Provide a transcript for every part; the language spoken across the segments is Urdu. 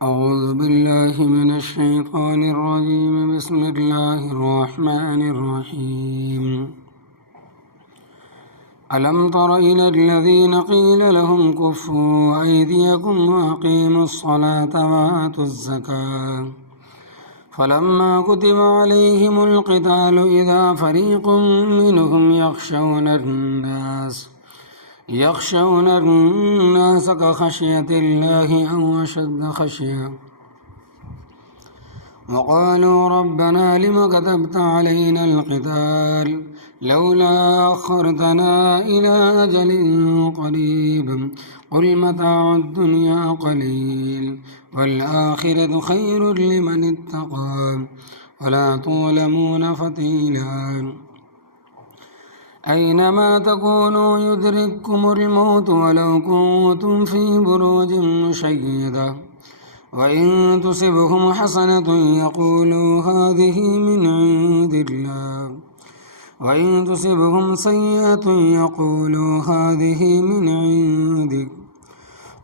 أعوذ بالله من الشيطان الرجيم. بسم الله الرحمن الرحيم. ألم تر إلى الذين قيل لهم كفوا أيديكم وأقيموا الصلاة وآتوا الزكاة فلما كتب عليهم القتال إذا فريق منهم يخشون الناس كخشية الله أو أشد خشية وقالوا ربنا لم كتبت علينا القتال لولا أخرتنا إلى أجل قريب قل متاع الدنيا قليل والآخرة خير لمن اتقى ولا تظلمون فتيلا أينما تكونوا يدرككم الموت ولو كنتم في بروج مشيدة وإن تصبهم حسنة يقولوا هذه من عند الله وإن تصبهم سيئة يقولوا هذه من عندك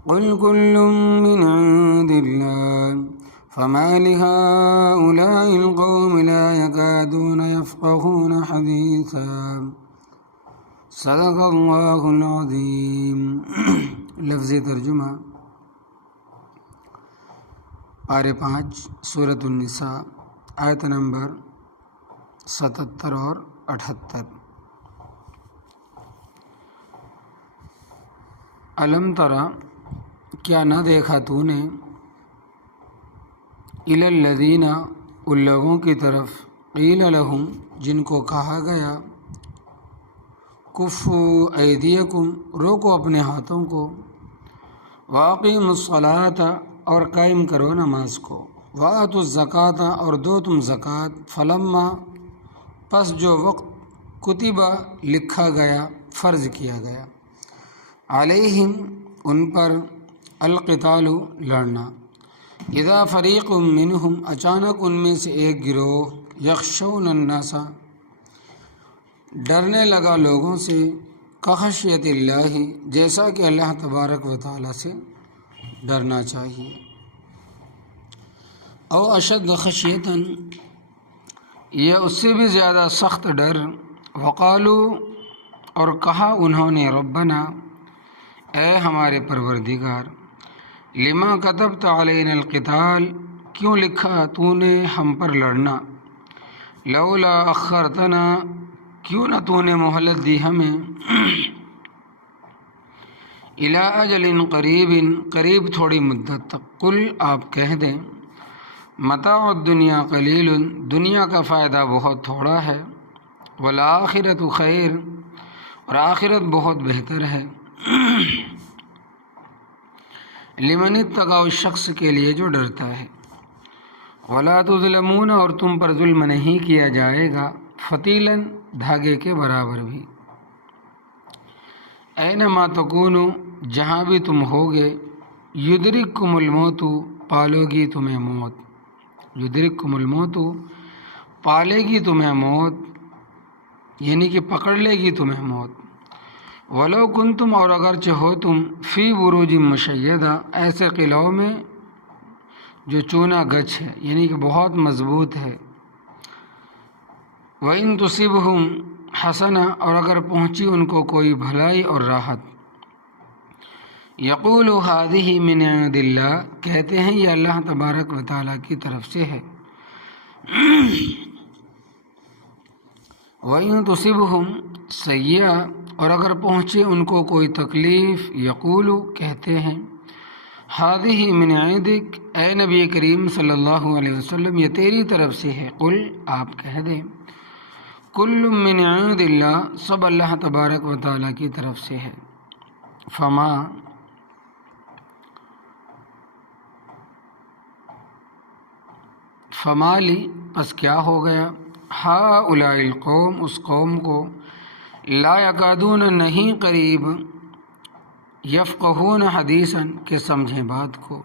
قل كل من عند الله فما لهؤلاء القوم لا يكادون يفقهون حديثا صدق اللہ العظیم. لفظ ترجمہ پارے 5 سورۃ النساء آیت نمبر 77 اور 78. الم ترى کیا نہ دیکھا تو نے الی الذین ان لوگوں کی طرف قیل لہم جن کو کہا گیا کفو ایدیکم روکو اپنے ہاتھوں کو واقیموا الصلاۃ اور قائم کرو نماز کو وآتوا الزکاۃ اور دو تم زکوٰۃ فلما پس جو وقت کتبہ لکھا گیا فرض کیا گیا علیہم ان پر القتال لڑنا اذا فریق منہم اچانک ان میں سے ایک گروہ یخشون الناس ڈرنے لگا لوگوں سے کخشیت اللہ جیسا کہ اللہ تبارک و تعالیٰ سے ڈرنا چاہیے او اشد خشیتاً یہ اس سے بھی زیادہ سخت ڈر وقالو اور کہا انہوں نے ربنا اے ہمارے پروردگار لما کتبت علینا القتال کیوں لکھا تو نے ہم پر لڑنا لولا اخرتنا کیوں نہ تو نے مہلت دی ہمیں الی اجل قریب تھوڑی مدت تک قل آپ کہہ دیں متاع الدنیا قلیل دنیا کا فائدہ بہت تھوڑا ہے والآخرۃ خیر اور آخرت بہت بہتر ہے لمن اتقى اس شخص کے لیے جو ڈرتا ہے ولا تظلمون اور تم پر ظلم نہیں کیا جائے گا فتیلاً دھاگے کے برابر بھی اینما تکونوا جہاں بھی تم ہوگے یدرککم الموت پالو گی تمہیں موت یدرککم الموت پالے گی تمہیں موت یعنی کہ پکڑ لے گی تمہیں موت ولو کنتم اور اگرچہ ہو تم فی بروج مشیدہ ایسے قلعوں میں جو چونا گچھ ہے یعنی کہ بہت مضبوط ہے وَإِن تُصِبْهُمْ حَسَنَةٌ اور اگر پہنچی ان کو کوئی بھلائی اور راحت یقول هذه من عند اللہ کہتے ہیں یہ اللہ تبارک و تعالیٰ کی طرف سے ہے وَإِن تُصِبْهُمْ سیئہ اور اگر پہنچے ان کو کوئی تکلیف یقول کہتے ہیں هذه من عندک اے نبی کریم صلی اللہ علیہ وسلم یہ تیری طرف سے ہے قل آپ کہہ دیں کل من عند اللہ سب اللہ تبارک و تعالیٰ کی طرف سے ہے فما لی پس کیا ہو گیا ہؤلاء القوم اس قوم کو لا یکادون نہیں قریب یفقہون حدیثاً کہ سمجھیں بات کو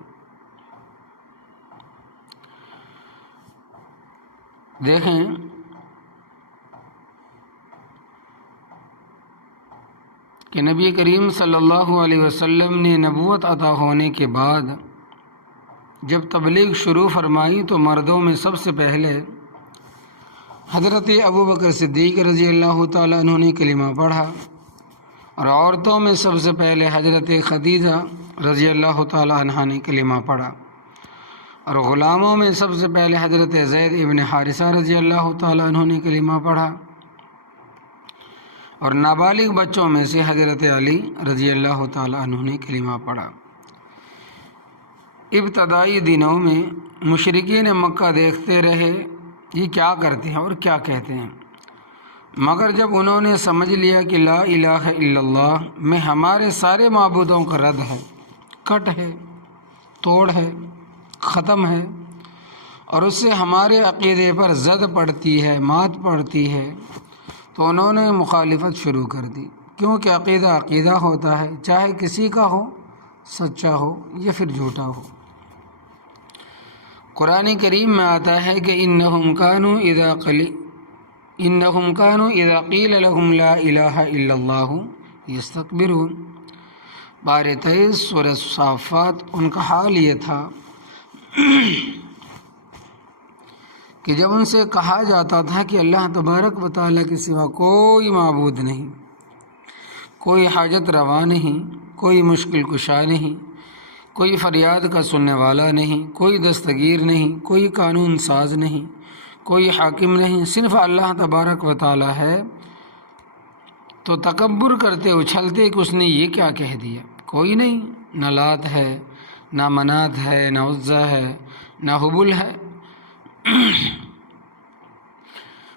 دیکھیں کہ نبی کریم صلی اللہ علیہ وسلم نے نبوت عطا ہونے کے بعد جب تبلیغ شروع فرمائی تو مردوں میں سب سے پہلے حضرت ابوبکر صدیق رضی اللہ تعالیٰ عنہ نے کلمہ پڑھا، اور عورتوں میں سب سے پہلے حضرت خدیجہ رضی اللہ تعالیٰ عنہ نے کلمہ پڑھا، اور غلاموں میں سب سے پہلے حضرت زید ابن حارثہ رضی اللہ تعالیٰ عنہ نے کلمہ پڑھا، اور نابالغ بچوں میں سے حضرت علی رضی اللہ تعالیٰ عنہ نے کلمہ پڑھا۔ ابتدائی دنوں میں مشرکین مکہ دیکھتے رہے یہ کیا کرتے ہیں اور کیا کہتے ہیں، مگر جب انہوں نے سمجھ لیا کہ لا الہ الا اللہ میں ہمارے سارے معبودوں کا رد ہے، کٹ ہے، توڑ ہے، ختم ہے، اور اس سے ہمارے عقیدے پر زد پڑتی ہے، مات پڑتی ہے، تو انہوں نے مخالفت شروع کر دی، کیونکہ عقیدہ عقیدہ ہوتا ہے، چاہے کسی کا ہو، سچا ہو یا پھر جھوٹا ہو۔ قرآن کریم میں آتا ہے کہ انہم کانوا اذا قیل لهم لا الہ الا اللہ یستکبرون۔ بارہ 23 سورہ صافات۔ ان کا حال یہ تھا کہ جب ان سے کہا جاتا تھا کہ اللہ تبارک و تعالیٰ کے سوا کوئی معبود نہیں، کوئی حاجت روا نہیں، کوئی مشکل کشا نہیں، کوئی فریاد کا سننے والا نہیں، کوئی دستگیر نہیں، کوئی قانون ساز نہیں، کوئی حاکم نہیں، صرف اللہ تبارک و تعالیٰ ہے، تو تکبر کرتے اچھلتے کہ اس نے یہ کیا کہہ دیا، کوئی نہیں، نہ لات ہے، نہ منات ہے، نہ عزا ہے، نہ حبل ہے۔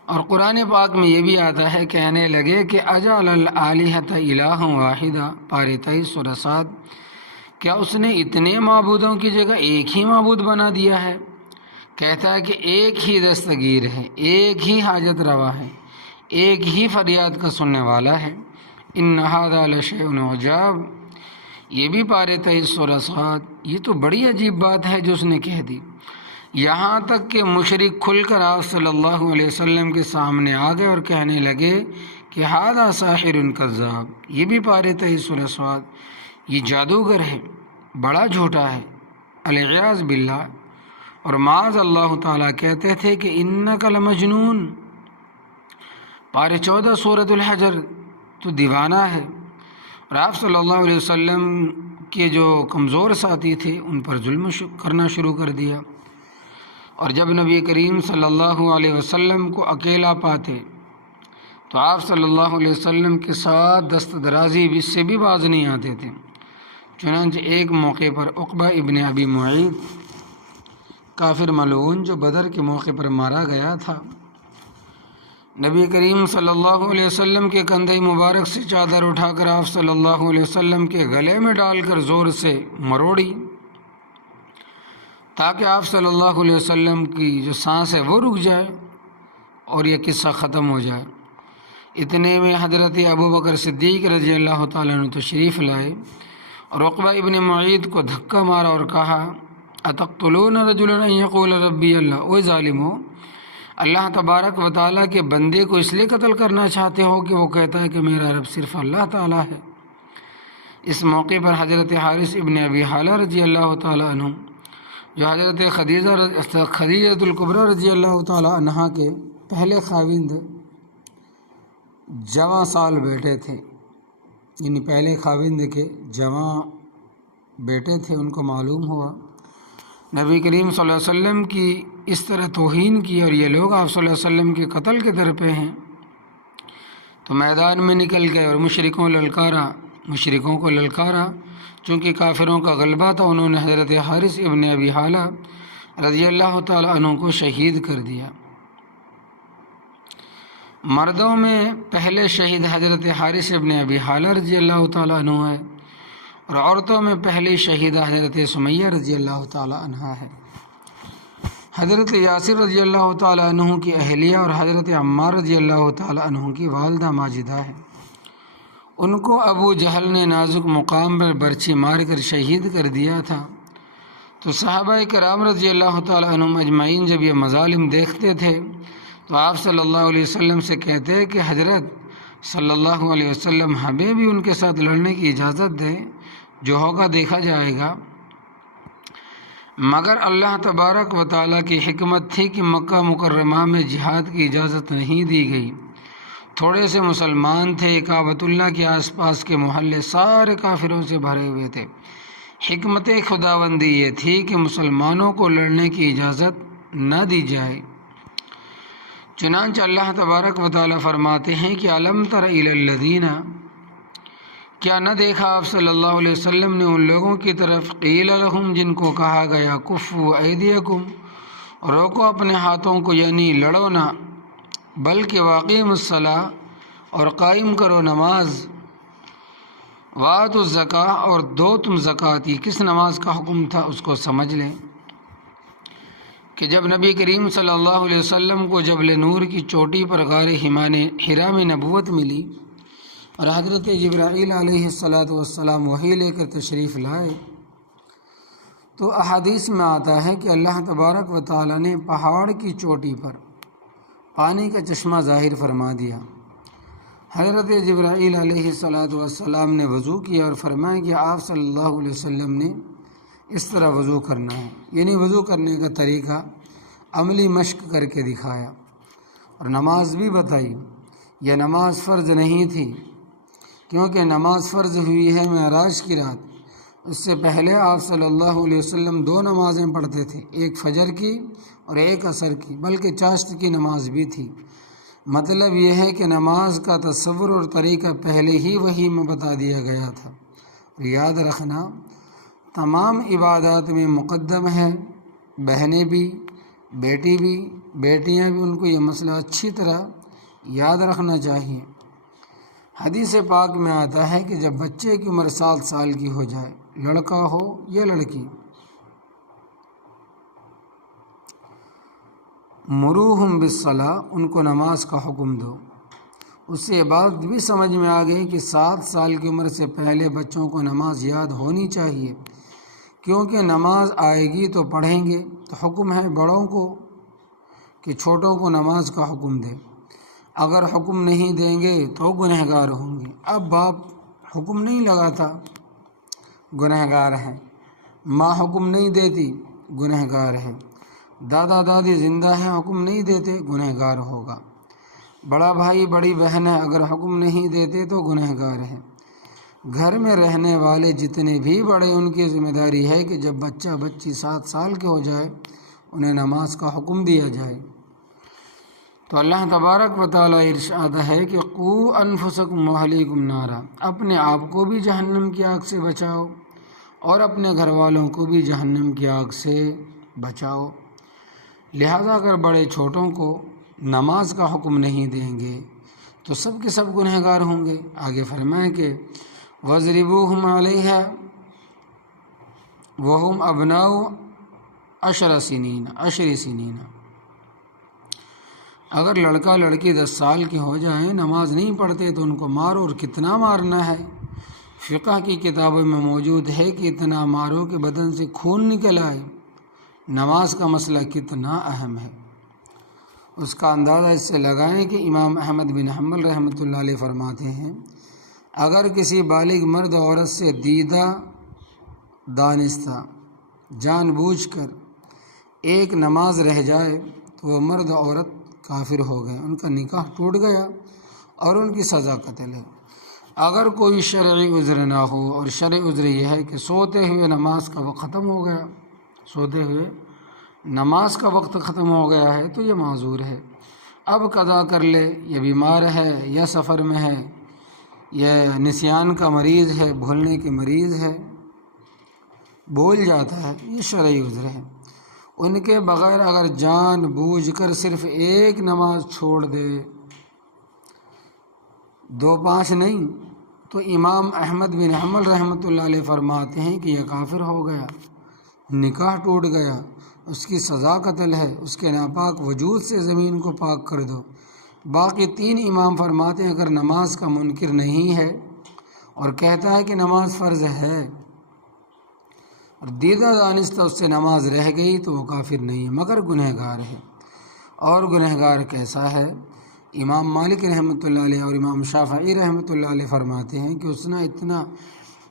اور قرآن پاک میں یہ بھی آتا ہے، کہنے لگے کہ اجعل الآلہۃ الہا واحدا، پارہ 23 سورہ 7، کیا اس نے اتنے معبودوں کی جگہ ایک ہی معبود بنا دیا ہے؟ کہتا ہے کہ ایک ہی دستگیر ہے، ایک ہی حاجت روا ہے، ایک ہی فریاد کا سننے والا ہے۔ ان ھذا لشیء عجاب، یہ بھی پارہ 23 سورہ 7۔ یہ تو بڑی عجیب بات ہے جو اس نے کہہ دی، یہاں تک کہ مشرک کھل کر آپ صلی اللہ علیہ وسلم کے سامنے آ گئے اور کہنے لگے کہ ھذا ساحر کذاب، یہ بھی پارہ 23 سورہ 7، یہ جادوگر ہے، بڑا جھوٹا ہے، العیاذ باللہ۔ اور معاذ اللہ تعالیٰ کہتے تھے کہ انک لمجنون، پارہ 14 سورۃ الحجر، تو دیوانہ ہے۔ اور آپ صلی اللہ علیہ وسلم کے جو کمزور ساتھی تھے ان پر ظلم کرنا شروع کر دیا، اور جب نبی کریم صلی اللہ علیہ وسلم کو اکیلا پاتے تو آپ صلی اللہ علیہ وسلم کے ساتھ دست درازی اس سے بھی باز نہیں آتے تھے۔ چنانچہ ایک موقع پر عقبہ ابن ابی معیط، کافر ملعون جو بدر کے موقع پر مارا گیا تھا، نبی کریم صلی اللہ علیہ وسلم کے کندھے مبارک سے چادر اٹھا کر آپ صلی اللہ علیہ وسلم کے گلے میں ڈال کر زور سے مروڑی تاکہ آپ صلی اللہ علیہ وسلم کی جو سانس ہے وہ رک جائے اور یہ قصہ ختم ہو جائے۔ اتنے میں حضرت ابوبکر صدیق رضی اللہ تعالیٰ عنہ تشریف لائے اور عقبہ ابن معیط کو دھکا مارا اور کہا اتقتلون رجلا ان یقول ربی اللہ، اوے ظالمو، اللہ تبارک و تعالیٰ کے بندے کو اس لیے قتل کرنا چاہتے ہو کہ وہ کہتا ہے کہ میرا رب صرف اللہ تعالیٰ ہے۔ اس موقع پر حضرت حارث ابن ابی حالہ رضی اللہ تعالیٰ عنہ، جو حضرت خدیجہ الکبریٰ رضی اللہ تعالیٰ عنہا کے پہلے خاوند جواں سال بیٹے تھے، یعنی پہلے خاوند کے جواں بیٹے تھے، ان کو معلوم ہوا نبی کریم صلی اللہ علیہ وسلم کی اس طرح توہین کی اور یہ لوگ آپ صلی اللہ علیہ وسلم کے قتل کے در پہ ہیں، تو میدان میں نکل گئے اور مشرکوں کو للکارا۔ چونکہ کافروں کا غلبہ تھا، انہوں نے حضرت حارث ابن ابی حالہ رضی اللہ تعالیٰ عنہ کو شہید کر دیا۔ مردوں میں پہلے شہید حضرت حارث ابن ابی حالہ رضی اللہ تعالیٰ عنہ ہے، اور عورتوں میں پہلی شہیدہ حضرت سمیہ رضی اللہ تعالیٰ عنہ ہے۔ حضرت یاسر رضی اللہ تعالیٰ عنہ کی اہلیہ اور حضرت عمار رضی اللہ تعالیٰ عنہ کی والدہ ماجدہ ہے، ان کو ابو جہل نے نازک مقام پر برچھی مار کر شہید کر دیا تھا۔ تو صحابہ کرام رضی اللہ تعالیٰ عنہم اجمعین جب یہ مظالم دیکھتے تھے تو آپ صلی اللہ علیہ وسلم سے کہتے کہ حضرت صلی اللہ علیہ وسلم ہمیں بھی ان کے ساتھ لڑنے کی اجازت دیں، جو ہوگا دیکھا جائے گا۔ مگر اللہ تبارک و تعالیٰ کی حکمت تھی کہ مکہ مکرمہ میں جہاد کی اجازت نہیں دی گئی۔ تھوڑے سے مسلمان تھے، کعبۃ اللہ کے آس پاس کے محلے سارے کافروں سے بھرے ہوئے تھے۔ حکمت خداوندی یہ تھی کہ مسلمانوں کو لڑنے کی اجازت نہ دی جائے۔ چنانچہ اللہ تبارک و تعالیٰ فرماتے ہیں کہ الم تر الی الذین، کیا نہ دیکھا آپ صلی اللہ علیہ وسلم نے ان لوگوں کی طرف، قیل لہم، جن کو کہا گیا کفوا ایدیکم، روکو اپنے ہاتھوں کو، یعنی لڑو نہ، بلکہ واقیموا الصلاۃ، اور قائم کرو نماز، وآتوا الزکاۃ، اور دو تم زکوٰۃ۔ یہ کس نماز کا حکم تھا اس کو سمجھ لیں کہ جب نبی کریم صلی اللہ علیہ وسلم کو جبل نور کی چوٹی پر غار حرا میں نبوت ملی اور حضرت جبرائیل علیہ السلام وحی لے کر تشریف لائے، تو احادیث میں آتا ہے کہ اللہ تبارک و تعالیٰ نے پہاڑ کی چوٹی پر پانی کا چشمہ ظاہر فرما دیا۔ حضرت جبرائیل علیہ السلام نے وضو کیا اور فرمایا کہ آپ صلی اللہ علیہ وسلم نے اس طرح وضو کرنا ہے، یعنی وضو کرنے کا طریقہ عملی مشق کر کے دکھایا، اور نماز بھی بتائی۔ یہ نماز فرض نہیں تھی، کیونکہ نماز فرض ہوئی ہے معراج کی رات۔ اس سے پہلے آپ صلی اللہ علیہ وسلم دو نمازیں پڑھتے تھے، ایک فجر کی اور ایک عصر کی، بلکہ چاشت کی نماز بھی تھی۔ مطلب یہ ہے کہ نماز کا تصور اور طریقہ پہلے ہی وحی میں بتا دیا گیا تھا۔ یاد رکھنا، تمام عبادات میں مقدم ہے، بہنیں بھی، بیٹی بھی، بیٹیاں بھی، ان کو یہ مسئلہ اچھی طرح یاد رکھنا چاہیے۔ حدیث پاک میں آتا ہے کہ جب بچے کی عمر 7 سال کی ہو جائے، لڑکا ہو یا لڑکی، مروہم بالصلاۃ، ان کو نماز کا حکم دو۔ اس سے یہ بات بھی سمجھ میں آ گئی کہ 7 سال کی عمر سے پہلے بچوں کو نماز یاد ہونی چاہیے، کیونکہ نماز آئے گی تو پڑھیں گے۔ تو حکم ہے بڑوں کو کہ چھوٹوں کو نماز کا حکم دے، اگر حکم نہیں دیں گے تو گنہگار ہوں گے۔ اب باپ حکم نہیں لگاتا، گنہگار ہے، ماں حکم نہیں دیتی، گنہگار ہے، دادا دادی زندہ ہیں، حکم نہیں دیتے، گنہگار ہوگا۔ بڑا بھائی بڑی بہن ہے، اگر حکم نہیں دیتے تو گنہگار ہے۔ گھر میں رہنے والے جتنے بھی بڑے، ان کی ذمہ داری ہے کہ جب بچہ بچی 7 سال کے ہو جائے انہیں نماز کا حکم دیا جائے۔ تو اللہ تبارک و تعالیٰ ارشاد ہے کہ قوا انفسکم واہلیکم نارا، اپنے آپ کو بھی جہنم کی آگ سے بچاؤ اور اپنے گھر والوں کو بھی جہنم کی آگ سے بچاؤ۔ لہذا اگر بڑے چھوٹوں کو نماز کا حکم نہیں دیں گے تو سب کے سب گنہگار ہوں گے۔ آگے فرمائیں کہ وَاضْرِبُوهُمْ عَلَيْهَا وَهُمْ أَبْنَاءُ 10 سنین، اگر لڑکا لڑکی 10 سال کے ہو جائیں، نماز نہیں پڑھتے تو ان کو مارو، اور کتنا مارنا ہے۔ فقہ کی کتابوں میں موجود ہے کہ اتنا مارو کہ بدن سے خون نکل آئے۔ نماز کا مسئلہ کتنا اہم ہے، اس کا اندازہ اس سے لگائیں کہ امام احمد بن حنبل رحمۃ اللہ علیہ فرماتے ہیں، اگر کسی بالغ مرد عورت سے دیدہ دانستہ جان بوجھ کر ایک نماز رہ جائے تو وہ مرد عورت کافر ہو گئے، ان کا نکاح ٹوٹ گیا اور ان کی سزا قتل ہے۔ اگر کوئی شرعی عذر نہ ہو، اور شرعی عذر یہ ہے کہ سوتے ہوئے نماز کا وقت ختم ہو گیا، سوتے ہوئے نماز کا وقت ختم ہو گیا ہے تو یہ معذور ہے، اب قضا کر لے، یہ بیمار ہے یا سفر میں ہے، یہ نسیان کا مریض ہے، بھولنے کے مریض ہے، بھول جاتا ہے، یہ شرعی عذر ہے۔ ان کے بغیر اگر جان بوجھ کر صرف ایک نماز چھوڑ دے، 2-5 نہیں، تو امام احمد بن حنبل رحمۃ اللہ علیہ فرماتے ہیں کہ یہ کافر ہو گیا، نکاح ٹوٹ گیا، اس کی سزا قتل ہے، اس کے ناپاک وجود سے زمین کو پاک کر دو۔ باقی 3 امام فرماتے ہیں اگر نماز کا منکر نہیں ہے اور کہتا ہے کہ نماز فرض ہے اور دیدہ دانستہ اس سے نماز رہ گئی تو وہ کافر نہیں ہے، مگر گنہگار ہے۔ اور گنہگار کیسا ہے؟ امام مالک رحمۃ اللہ علیہ اور امام شافعی رحمۃ اللہ علیہ فرماتے ہیں کہ اس نے اتنا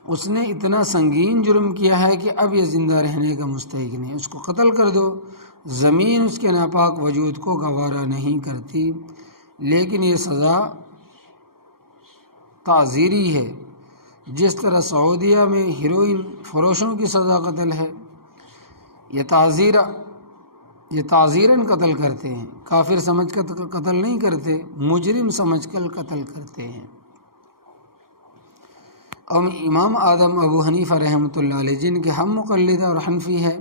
اس نے اتنا سنگین جرم کیا ہے کہ اب یہ زندہ رہنے کا مستحق نہیں، اس کو قتل کر دو۔ زمین اس کے ناپاک وجود کو گوارا نہیں کرتی، لیکن یہ سزا تعزیری ہے، جس طرح سعودیہ میں ہیروئن فروشوں کی سزا قتل ہے۔ یہ تعزیراً قتل کرتے ہیں، کافر سمجھ کر قتل نہیں کرتے، مجرم سمجھ کر قتل کرتے ہیں۔ اور امام اعظم ابو حنیفہ رحمۃ اللہ علیہ، جن کے ہم مقلد اور حنفی ہے،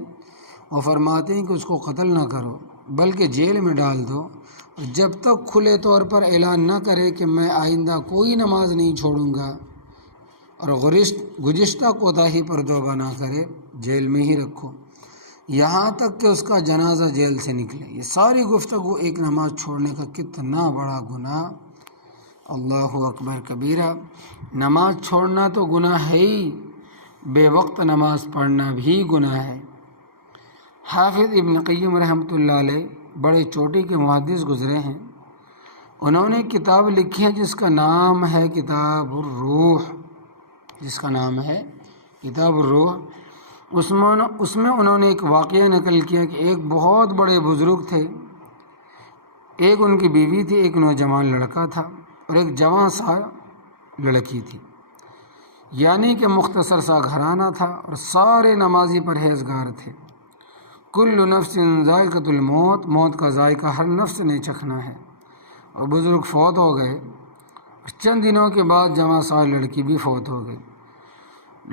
وہ فرماتے ہیں کہ اس کو قتل نہ کرو بلکہ جیل میں ڈال دو، جب تک کھلے طور پر اعلان نہ کرے کہ میں آئندہ کوئی نماز نہیں چھوڑوں گا، اور گزشتہ کوتاہی پر توبہ نہ کرے، جیل میں ہی رکھو یہاں تک کہ اس کا جنازہ جیل سے نکلے۔ یہ ساری گفتگو ایک نماز چھوڑنے کا کتنا بڑا گناہ، اللہ اکبر کبیرہ۔ نماز چھوڑنا تو گناہ ہے ہی، بے وقت نماز پڑھنا بھی گناہ ہے۔ حافظ ابن قیم رحمۃ اللہ علیہ بڑے چوٹی کے محدث گزرے ہیں، انہوں نے کتاب لکھی ہے جس کا نام ہے کتاب الروح، اس میں انہوں نے ایک واقعہ نقل کیا کہ ایک بہت بڑے بزرگ تھے، ایک ان کی بیوی تھی، ایک نوجوان لڑکا تھا اور ایک جوان سا لڑکی تھی، یعنی کہ مختصر سا گھرانہ تھا، اور سارے نمازی پرہیزگار تھے۔ کل نفس ذائقۃ الموت، موت کا ذائقہ ہر نفس نے چکھنا ہے۔ اور بزرگ فوت ہو گئے، چند دنوں کے بعد جوان سا لڑکی بھی فوت ہو گئی۔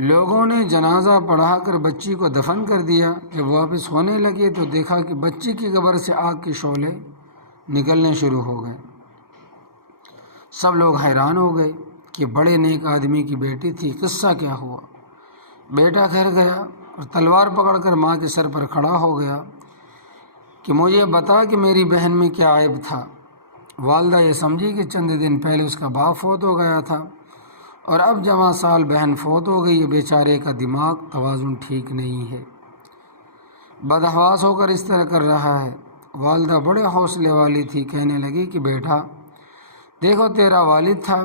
لوگوں نے جنازہ پڑھا کر بچی کو دفن کر دیا۔ جب واپس ہونے لگے تو دیکھا کہ بچی کی قبر سے آگ کے شعلے نکلنے شروع ہو گئے۔ سب لوگ حیران ہو گئے کہ بڑے نیک آدمی کی بیٹی تھی، قصہ کیا ہوا؟ بیٹا گھر گیا اور تلوار پکڑ کر ماں کے سر پر کھڑا ہو گیا کہ مجھے بتا کہ میری بہن میں کیا عیب تھا۔ والدہ یہ سمجھی کہ چند دن پہلے اس کا باپ فوت ہو گیا تھا اور اب جوان سال بہن فوت ہو گئی، بیچارے کا دماغ توازن ٹھیک نہیں ہے، بدحواس ہو کر اس طرح کر رہا ہے۔ والدہ بڑے حوصلے والی تھی، کہنے لگی کہ بیٹا دیکھو، تیرا والد تھا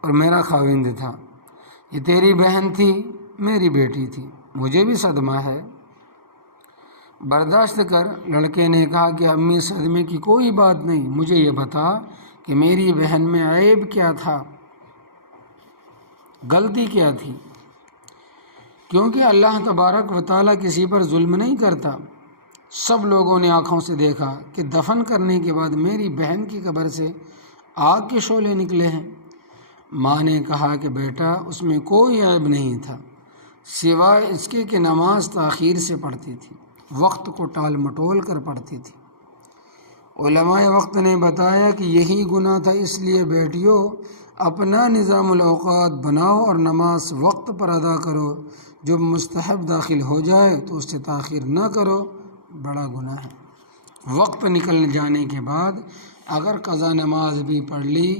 اور میرا خاوند تھا، یہ تیری بہن تھی، میری بیٹی تھی، مجھے بھی صدمہ ہے، برداشت کر۔ لڑکے نے کہا کہ امی، صدمے کی کوئی بات نہیں، مجھے یہ بتا کہ میری بہن میں عیب کیا تھا، غلطی کیا تھی؟ کیونکہ اللہ تبارک و تعالیٰ کسی پر ظلم نہیں کرتا۔ سب لوگوں نے آنکھوں سے دیکھا کہ دفن کرنے کے بعد میری بہن کی قبر سے آگ کے شعلے نکلے ہیں۔ ماں نے کہا کہ بیٹا، اس میں کوئی عیب نہیں تھا، سوائے اس کے کہ نماز تاخیر سے پڑھتی تھی، وقت کو ٹال مٹول کر پڑھتی تھی۔ علماء وقت نے بتایا کہ یہی گناہ تھا، اس لیے بیٹیوں اپنا نظام الاوقات بناؤ اور نماز وقت پر ادا کرو، جب مستحب داخل ہو جائے تو اس سے تاخیر نہ کرو، بڑا گناہ ہے۔ وقت نکل جانے کے بعد اگر قضا نماز بھی پڑھ لی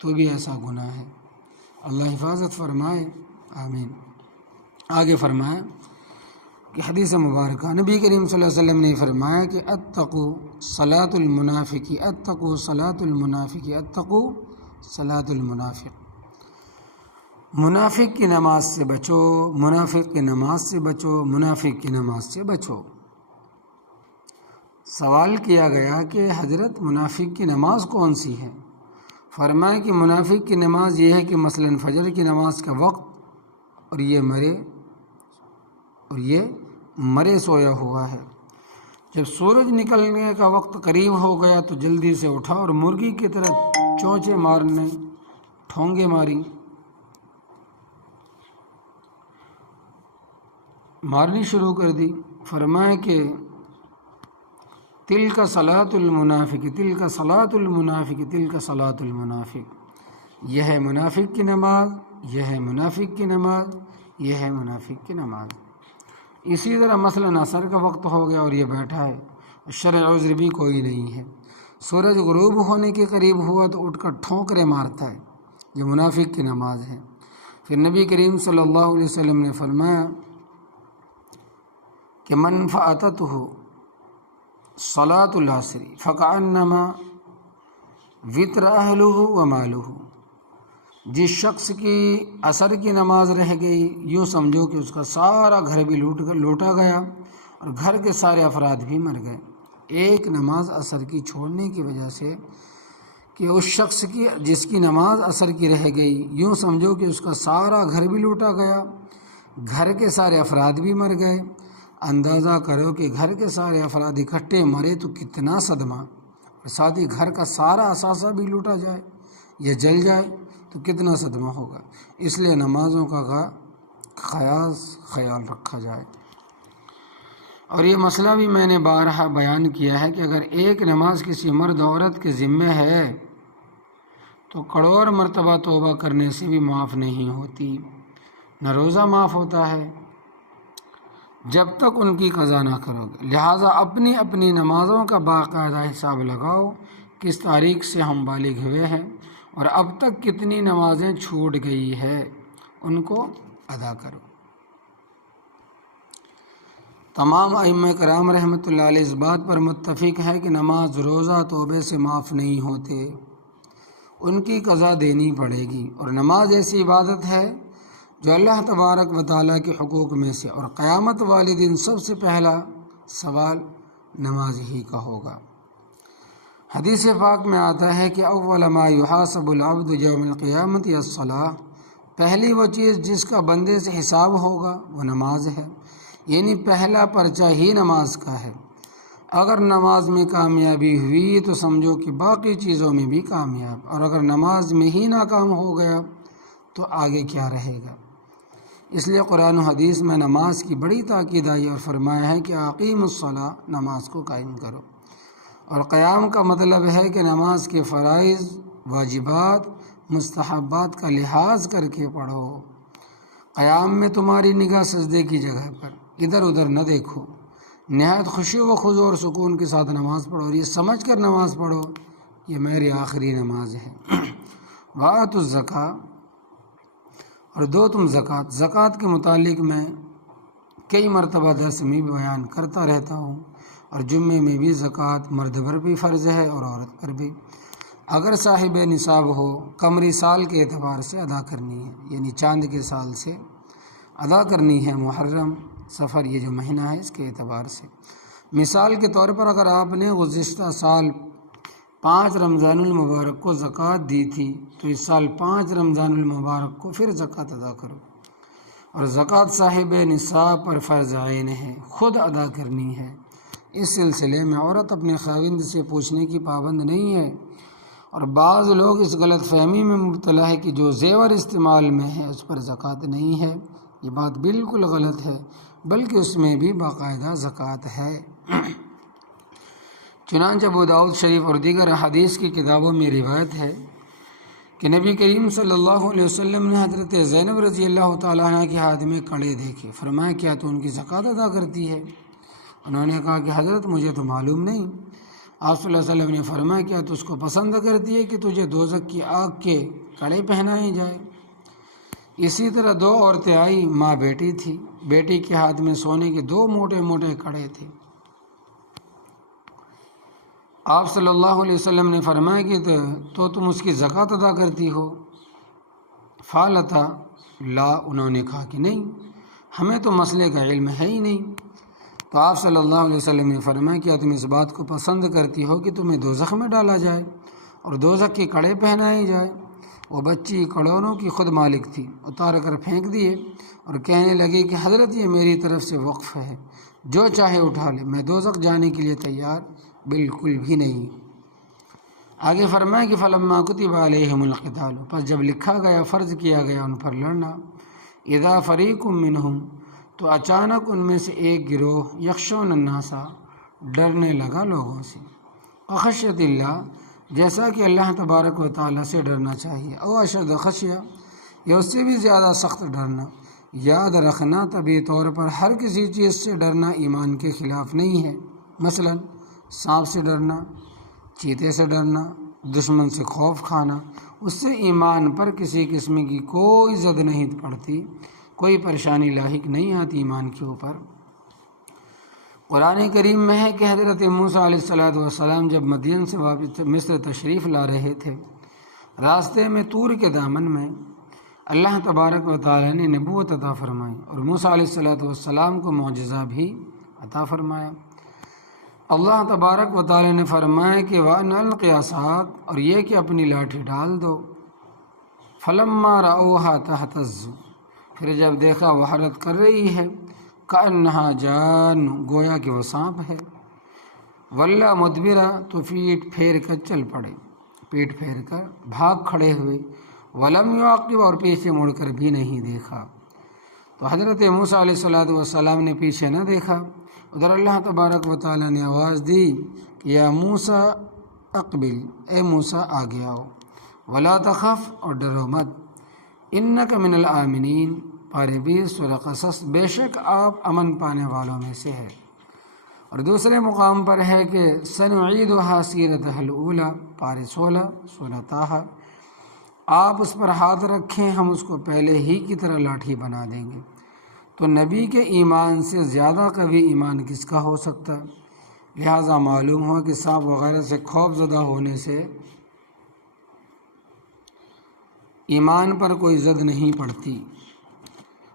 تو بھی ایسا گناہ ہے۔ اللہ حفاظت فرمائے، آمین۔ آگے فرمائے کہ حدیث مبارکہ نبی کریم صلی اللہ علیہ وسلم نے فرمایا کہ اتقوا صلاۃ المنافق، اتقوا صلاۃ المنافق، اتقوا صلاۃ المنافق، منافق کی نماز سے بچو، منافق کی نماز سے بچو، منافق کی نماز سے بچو۔ سوال کیا گیا کہ حضرت منافق کی نماز کون سی ہے؟ فرمایا کہ منافق کی نماز یہ ہے کہ مثلاً فجر کی نماز کا وقت اور یہ مرے سویا ہوا ہے، جب سورج نکلنے کا وقت قریب ہو گیا تو جلدی سے اٹھا اور مرغی کی طرح چونچے مارنے، ٹھونگے مارنی شروع کر دی۔ فرمایا کہ تلک صلاۃ المنافق، تلک صلاۃ المنافق، تلک صلاۃ المنافق، یہ ہے منافق کی نماز، یہ ہے منافق کی نماز، یہ ہے منافق کی نماز۔ اسی طرح مثلاً عصر کا وقت ہو گیا اور یہ بیٹھا ہے، شرع عذر بھی کوئی نہیں ہے، سورج غروب ہونے کے قریب ہوا تو اٹھ کر ٹھونکرے مارتا ہے، یہ منافق کی نماز ہے۔ پھر نبی کریم صلی اللہ علیہ وسلم نے فرمایا کہ من فاتتہ صلاۃ العصر فکأنما وطر اہلہ و مالہ، جس شخص کی عصر کی نماز رہ گئی یوں سمجھو کہ اس کا سارا گھر بھی لوٹا گیا اور گھر کے سارے افراد بھی مر گئے۔ ایک نماز عصر کی چھوڑنے کی وجہ سے کہ اس شخص کی جس کی نماز عصر کی رہ گئی یوں سمجھو کہ اس کا سارا گھر بھی لوٹا گیا، گھر کے سارے افراد بھی مر گئے۔ اندازہ کرو کہ گھر کے سارے افراد اکٹھے مرے تو کتنا صدمہ، اور ساتھ ہی گھر کا سارا اثاثہ بھی لوٹا جائے یا جل جائے تو کتنا صدمہ ہوگا۔ اس لیے نمازوں کا خیال رکھا جائے۔ اور یہ مسئلہ بھی میں نے بارہا بیان کیا ہے کہ اگر ایک نماز کسی مرد عورت کے ذمہ ہے تو کروڑ مرتبہ توبہ کرنے سے بھی معاف نہیں ہوتی، نہ روزہ معاف ہوتا ہے جب تک ان کی قضا نہ کرو گے۔ لہٰذا اپنی اپنی نمازوں کا باقاعدہ حساب لگاؤ، کس تاریخ سے ہم بالغ ہوئے ہیں اور اب تک کتنی نمازیں چھوٹ گئی ہے، ان کو ادا کرو۔ تمام ائمہ کرام رحمۃ اللہ علیہ اس بات پر متفق ہے کہ نماز روزہ توبے سے معاف نہیں ہوتے، ان کی قضا دینی پڑے گی۔ اور نماز ایسی عبادت ہے جو اللہ تبارک و تعالیٰ کے حقوق میں سے، اور قیامت والے دن سب سے پہلا سوال نماز ہی کا ہوگا۔ حدیث پاک میں آتا ہے کہ اول ما یحاسب العبد یوم القیامت الصلاۃ، پہلی وہ چیز جس کا بندے سے حساب ہوگا وہ نماز ہے، یعنی پہلا پرچہ ہی نماز کا ہے۔ اگر نماز میں کامیابی ہوئی تو سمجھو کہ باقی چیزوں میں بھی کامیاب، اور اگر نماز میں ہی ناکام ہو گیا تو آگے کیا رہے گا۔ اس لیے قرآن و حدیث میں نماز کی بڑی تاکید آئی اور فرمایا ہے کہ اقیم الصلاۃ، نماز کو قائم کرو۔ اور قیام کا مطلب ہے کہ نماز کے فرائض، واجبات، مستحبات کا لحاظ کر کے پڑھو۔ قیام میں تمہاری نگاہ سجدے کی جگہ پر، ادھر ادھر نہ دیکھو، نہایت خشوع و خضوع اور سکون کے ساتھ نماز پڑھو، اور یہ سمجھ کر نماز پڑھو یہ میری آخری نماز ہے۔ وآتوا الزکاۃ، اور دو تم زکوٰۃ کے متعلق میں کئی مرتبہ درس میں بیان کرتا رہتا ہوں، اور جمعے میں بھی زکوٰۃ مرد پر بھی فرض ہے اور عورت پر بھی، اگر صاحب نصاب ہو قمری سال کے اعتبار سے ادا کرنی ہے، یعنی چاند کے سال سے ادا کرنی ہے، محرم سفر یہ جو مہینہ ہے اس کے اعتبار سے۔ مثال کے طور پر اگر آپ نے گزشتہ سال 5 رمضان المبارک کو زکوٰۃ دی تھی تو اس سال 5 رمضان المبارک کو پھر زکوٰۃ ادا کرو۔ اور زکوٰۃ صاحب نصاب پر فرض عین ہے، خود ادا کرنی ہے۔ اس سلسلے میں عورت اپنے خاوند سے پوچھنے کی پابند نہیں ہے، اور بعض لوگ اس غلط فہمی میں مبتلا ہے کہ جو زیور استعمال میں ہے اس پر زکوٰۃ نہیں ہے۔ یہ بات بالکل غلط ہے، بلکہ اس میں بھی باقاعدہ زکوٰۃ ہے۔ چنانچہ ابو داؤد شریف اور دیگر احادیث کی کتابوں میں روایت ہے کہ نبی کریم صلی اللہ علیہ وسلم نے حضرت زینب رضی اللہ تعالیٰ عنہ کے ہاتھ میں کڑے دیکھے، فرمایا کیا تو ان کی زکوٰۃ ادا کرتی ہے؟ انہوں نے کہا کہ حضرت مجھے تو معلوم نہیں۔ آپ صلی اللہ علیہ وسلم نے فرمایا کیا تو اس کو پسند کرتی ہے کہ تجھے دوزخ کی آگ کے کڑے پہنائے جائے؟ اسی طرح 2 عورتیں آئی، ماں بیٹی تھی، بیٹی کے ہاتھ میں سونے کے 2 موٹے موٹے کڑے تھے۔ آپ صلی اللہ علیہ وسلم نے فرمایا کہ تو تم اس کی زکوٰۃ ادا کرتی ہو؟ فالتا لا، انہوں نے کہا کہ نہیں، ہمیں تو مسئلے کا علم ہے ہی نہیں۔ تو آپ صلی اللہ علیہ وسلم نے فرمایا کیا تم اس بات کو پسند کرتی ہو کہ تمہیں دوزخ میں ڈالا جائے اور دوزخ کے کڑے پہنائے جائے؟ وہ بچی کڑونوں کی خود مالک تھی، اتار کر پھینک دیے اور کہنے لگی کہ حضرت یہ میری طرف سے وقف ہے، جو چاہے اٹھا لے، میں دوزخ جانے کے لیے تیار بالکل بھی نہیں۔ آگے فرمایا کہ فلما کتب علیہم القتال، پس جب لکھا گیا، فرض کیا گیا ان پر لڑنا، اذا فریق منہم، تو اچانک ان میں سے ایک گروہ، یخشون الناس، ڈرنے لگا لوگوں سے، خشیت اللہ، جیسا کہ اللہ تبارک و تعالیٰ سے ڈرنا چاہیے، او اشد خشیہ، یا اس سے بھی زیادہ سخت ڈرنا۔ یاد رکھنا طبی طور پر ہر کسی چیز سے ڈرنا ایمان کے خلاف نہیں ہے، مثلا سانپ سے ڈرنا، چیتے سے ڈرنا، دشمن سے خوف کھانا، اس سے ایمان پر کسی قسم کی کوئی زد نہیں پڑتی، کوئی پریشانی لاحق نہیں آتی ایمان کے اوپر۔ قرآن کریم میں ہے کہ حضرت موسیٰ علیہ السلام جب مدین سے واپس مصر تشریف لا رہے تھے راستے میں طور کے دامن میں اللہ تبارک و تعالیٰ نے نبوت عطا فرمائی اور موسیٰ علیہ السلام کو معجزہ بھی عطا فرمایا۔ اللہ تبارک و تعالیٰ نے فرمایا کہ وَأَنْ أَلْقِ عَصَاكَ، اور یہ کہ اپنی لاٹھی ڈال دو۔ فَلَمَّا رَأَوْهَا تَهْتَزُّ، پھر جب دیکھا وہ حرکت کر رہی ہے، كَأَنَّهَا جَانٌّ، گویا کہ وہ سانپ ہے۔ وَلَّا مُدْبِرًا، تو پیٹ پھیر کر چل پڑے، پیٹ پھیر کر بھاگ کھڑے ہوئے۔ وَلَمْ يُعَقِّبْ، اور پیچھے مڑ کر بھی نہیں دیکھا۔ تو حضرت موسیٰ علیہ السلام نے پیچھے نہ دیکھا۔ ادھر اللہ تبارک و تعالیٰ نے آواز دی کہ یا موسیٰ اقبل، اے موسیٰ آگے آؤ، ولا تخف، اور ڈرو مت، انک من الآمنین، پارے 20 سورہ قصص، بے شک آپ امن پانے والوں میں سے ہے۔ اور دوسرے مقام پر ہے کہ سنعیدھا سیرتھا الاولی، پارے 16 سورہ طٰہٰ، آپ اس پر ہاتھ رکھیں، ہم اس کو پہلے ہی کی طرح لاٹھی بنا دیں گے۔ تو نبی کے ایمان سے زیادہ قوی ایمان کس کا ہو سکتا ہے؟ لہٰذا معلوم ہوا کہ سانپ وغیرہ سے خوف زدہ ہونے سے ایمان پر کوئی زد نہیں پڑتی۔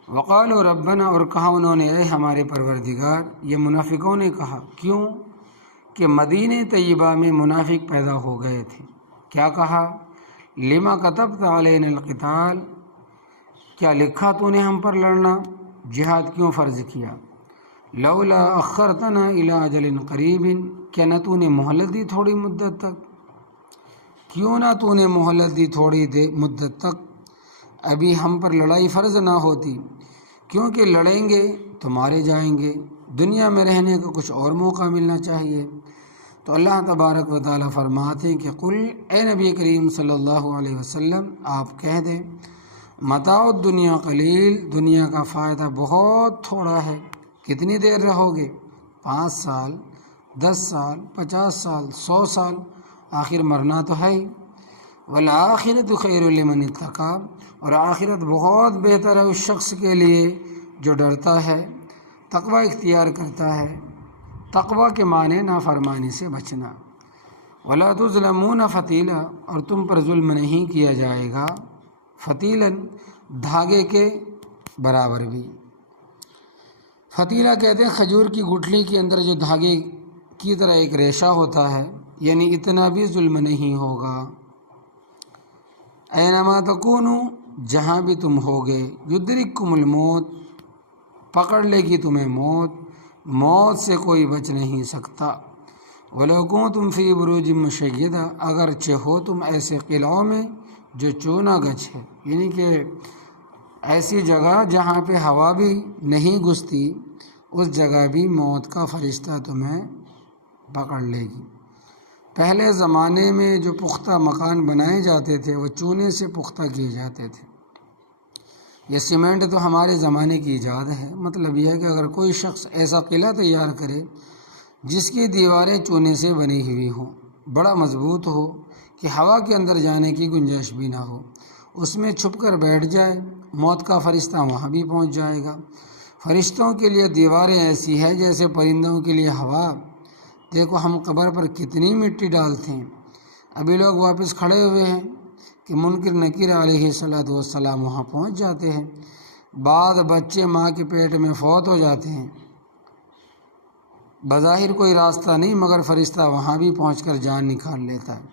وقالوا ربنا، اور کہا انہوں نے اے ہمارے پروردگار، یہ منافقوں نے کہا، کیوں کہ مدینہ طیبہ میں منافق پیدا ہو گئے تھے۔ کیا کہا؟ لما کتبت علینا القتال، کیا لکھا تو نے ہم پر لڑنا، جہاد کیوں فرض کیا؟ لولا اخرتنا الی اجل قریب، کیا نہ تو نے مہلت دی تھوڑی مدت تک، کیوں نہ تو نے مہلت دی تھوڑی مدت تک، ابھی ہم پر لڑائی فرض نہ ہوتی، کیونکہ لڑیں گے تو مارے جائیں گے، دنیا میں رہنے کا کچھ اور موقع ملنا چاہیے۔ تو اللہ تبارک و تعالیٰ فرماتے ہیں کہ قل، اے نبی کریم صلی اللہ علیہ وسلم آپ کہہ دیں، متاع الدنیا قلیل، دنیا کا فائدہ بہت تھوڑا ہے، کتنی دیر رہو گے؟ 5 سال، 10 سال، 50 سال، 100 سال، آخر مرنا تو ہے ہی۔ والآخرۃ خیر لمن اتقی، اور آخرت بہت بہتر ہے اس شخص کے لیے جو ڈرتا ہے، تقوی اختیار کرتا ہے۔ تقوی کے معنی نافرمانی سے بچنا۔ ولا تظلمون فتیلا، اور تم پر ظلم نہیں کیا جائے گا، فتیلاً، دھاگے کے برابر بھی۔ فتیلہ کہتے ہیں کھجور کی گٹھلی کے اندر جو دھاگے کی طرح ایک ریشہ ہوتا ہے، یعنی اتنا بھی ظلم نہیں ہوگا۔ اینما تکونوا، جہاں بھی تم ہوگے، یدرککم الموت، پکڑ لے گی تمہیں موت، موت سے کوئی بچ نہیں سکتا۔ وَلَوْ كُنتُمْ فِي بُرُوجٍ مُشَيَّدَةٍ، اگرچہ ہو تم ایسے قلعوں میں جو چونا گچھ ہے، یعنی کہ ایسی جگہ جہاں پہ ہوا بھی نہیں گھستی، اس جگہ بھی موت کا فرشتہ تمہیں پکڑ لے گی۔ پہلے زمانے میں جو پختہ مکان بنائے جاتے تھے وہ چونے سے پختہ کیے جاتے تھے۔ یہ سیمنٹ تو ہمارے زمانے کی ایجاد ہے۔ مطلب یہ ہے کہ اگر کوئی شخص ایسا قلعہ تیار کرے جس کی دیواریں چونے سے بنی ہوئی ہوں، بڑا مضبوط ہو کہ ہوا کے اندر جانے کی گنجائش بھی نہ ہو، اس میں چھپ کر بیٹھ جائے، موت کا فرشتہ وہاں بھی پہنچ جائے گا۔ فرشتوں کے لیے دیواریں ایسی ہے جیسے پرندوں کے لیے ہوا۔ دیکھو ہم قبر پر کتنی مٹی ڈالتے ہیں، ابھی لوگ واپس کھڑے ہوئے ہیں کہ منکر نکیر علیہ السلام وہاں پہنچ جاتے ہیں۔ بعض بچے ماں کے پیٹ میں فوت ہو جاتے ہیں، بظاہر کوئی راستہ نہیں، مگر فرشتہ وہاں بھی پہنچ کر جان نکال لیتا ہے،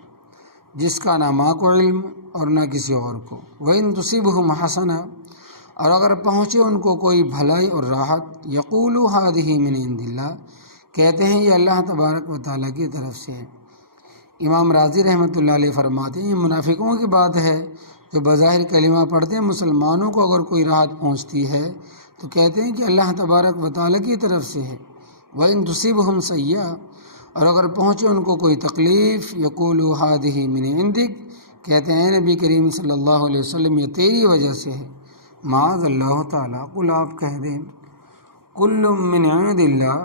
جس کا نہ ماں کو علم اور نہ کسی اور کو۔ وَإِن تُصِبْهُمْ حَسَنَةٌ، اور اگر پہنچے ان کو کوئی بھلائی اور راحت، یقولوا هَذِهِ مِنْ عِنْدِ اللَّهِ، کہتے ہیں یہ اللہ تبارک و تعالیٰ کی طرف سے ہے۔ امام راضی رحمۃ اللہ علیہ فرماتے ہیں یہ منافقوں کی بات ہے جو بظاہر کلمہ پڑھتے ہیں، مسلمانوں کو اگر کوئی راحت پہنچتی ہے تو کہتے ہیں کہ اللہ تبارک و تعالیٰ کی طرف سے ہے۔ وَإِن تُصِبْهُمْ سَیِّئَةٌ، اور اگر پہنچے ان کو کوئی تکلیف، یقولوا هَذِهِ مِنْ عِنْدِکَ، کہتے ہیں نبی کریم صلی اللہ علیہ وسلم یہ تیری وجہ سے ہے۔ معاذ اللہ تعالیٰ، قل آپ کہہ دیں کل من عند اللہ،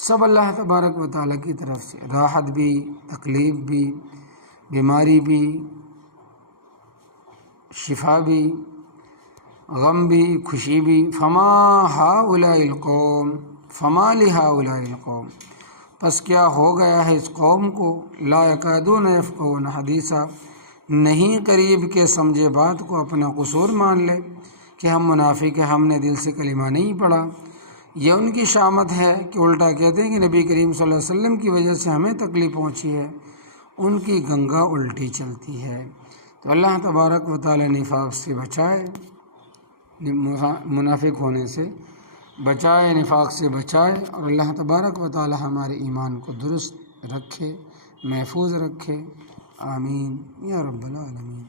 سب اللہ تبارک و تعالیٰ کی طرف سے، راحت بھی، تکلیف بھی، بیماری بھی، شفا بھی، غم بھی، خوشی بھی۔ فما ہؤلاء القوم، فما لہؤلاء القوم، پس کیا ہو گیا ہے اس قوم کو، لا یکادون یفقہون حدیثا، نہیں قریب کے سمجھے بات کو اپنا قصور مان لے کہ ہم منافق ہیں، ہم نے دل سے کلمہ نہیں پڑھا۔ یہ ان کی شامت ہے کہ الٹا کہتے ہیں کہ نبی کریم صلی اللہ علیہ وسلم کی وجہ سے ہمیں تکلیف پہنچی ہے، ان کی گنگا الٹی چلتی ہے۔ تو اللہ تبارک و تعالی نفاق سے بچائے، منافق ہونے سے بچائے، نفاق سے بچائے، اور اللہ تبارک و تعالی ہمارے ایمان کو درست رکھے، محفوظ رکھے، آمین یا رب العالمین۔